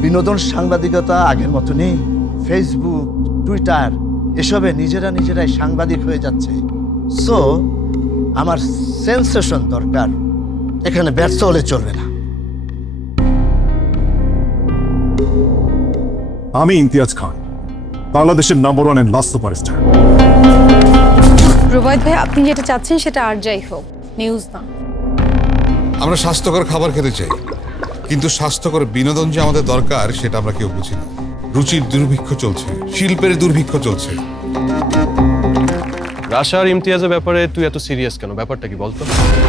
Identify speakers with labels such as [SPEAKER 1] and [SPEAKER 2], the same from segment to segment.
[SPEAKER 1] বিনোদন সাংবাদিকতা আগের মতো নেই। ফেসবুক, টুইটার এসবে নিজেরাই সাংবাদিক হয়ে যাচ্ছে। সো আমার সেন্সেশন দরকার, এখানে ব্যর্থ হলে চলবে না।
[SPEAKER 2] আমি ইমতিয়াজ খান, বাংলাদেশের number 1 and last superstar.
[SPEAKER 3] Rubayet ভাই, আপনি যেটা চাচ্ছেন সেটা আর যাই হোক, নিউজ না।
[SPEAKER 4] আমরা স্বাস্থ্যকর খাবার খেতে চাই, কিন্তু স্বাস্থ্যকর বিনোদন যে আমাদের দরকার সেটা আমরা কেউ বুঝি না। রুচির দুর্ভিক্ষ চলছে, শিল্পের দুর্ভিক্ষ চলছে।
[SPEAKER 5] রাশা আর ইমতিয়াজের ব্যাপারে তুই এত সিরিয়াস কেন? ব্যাপারটা কি বলতো?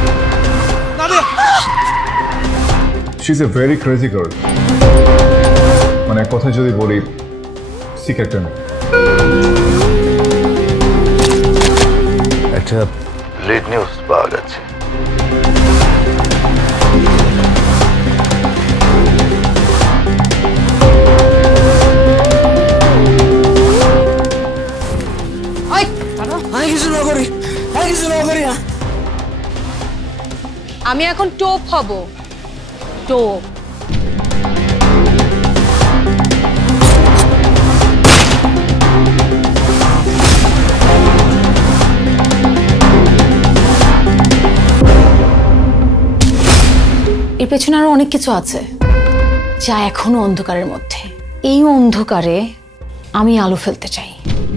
[SPEAKER 2] She is a very crazy girl. মানে এক কথা যদি বলি, সিক্রেট না।
[SPEAKER 1] একটা লিড নিউজ পাওয়া গেছে।
[SPEAKER 3] আমি এখন টোপ হব, টোপ। এর পেছনে আরো অনেক কিছু আছে যা এখনো অন্ধকারের মধ্যে। এই অন্ধকারে আমি আলো ফেলতে চাই।